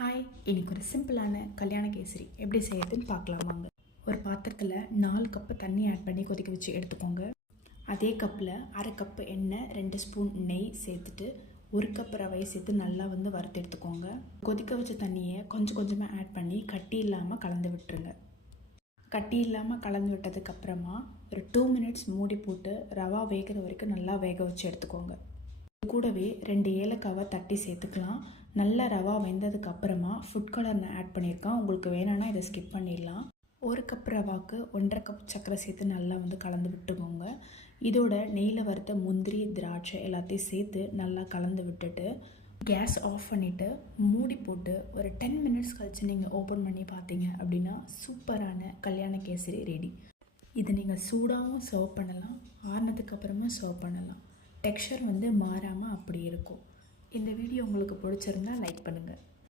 Hi, இன்றைக்கி ஒரு சிம்பிளான கல்யாண கேசரி எப்படி செய்யறதுன்னு பார்க்கலாம் வாங்க. ஒரு பாத்திரத்தில் 4 கப்பு தண்ணி ஆட் பண்ணி கொதிக்க வச்சு எடுத்துக்கோங்க. அதே கப்பில் 1/2 கப்பு எண்ணெய், 2 ஸ்பூன் நெய் சேர்த்துட்டு 1 கப் ரவையை சேர்த்து நல்லா வறுத்து எடுத்துக்கோங்க. கொதிக்க வச்ச தண்ணியை கொஞ்சம் கொஞ்சமாக ஆட் பண்ணி கட்டி இல்லாமல் கலந்து விட்டுருங்க. கட்டி இல்லாமல் கலந்து விட்டதுக்கப்புறமா ஒரு 2 மினிட்ஸ் மூடி போட்டு ரவா வேகிற வரைக்கும் நல்லா வேக வச்சு எடுத்துக்கோங்க. கூடவே 2 ஏலக்காவை தட்டி சேர்த்துக்கலாம். நல்லா ரவா வெந்ததுக்கு அப்புறமா ஃபுட் கலர் நான் ஆட் பண்ணியிருக்கேன். உங்களுக்கு வேணான்னா இதை ஸ்கிப் பண்ணிடலாம். 1 கப் ரவாவுக்கு 1.5 கப் சர்க்கரை சேர்த்து நல்லா கலந்து விட்டுக்கோங்க. இதோட நெய்யில் வறுத்த முந்திரி, திராட்சை எல்லாத்தையும் சேர்த்து நல்லா கலந்து விட்டுட்டு கேஸ் ஆஃப் பண்ணிவிட்டு மூடி போட்டு ஒரு 10 மினிட்ஸ் கழித்து நீங்கள் ஓப்பன் பண்ணி பார்த்தீங்க அப்படின்னா சூப்பரான கல்யாண கேசரி ரெடி. இதை நீங்கள் சூடாகவும் சர்வ் பண்ணலாம், ஆறுனதுக்கு அப்புறமா சர்வ் பண்ணலாம். டெக்ஸ்சர் மாறாமல் அப்படி இருக்கும். இந்த வீடியோ உங்களுக்கு பிடிச்சிருந்தா லைக் பண்ணுங்கள்.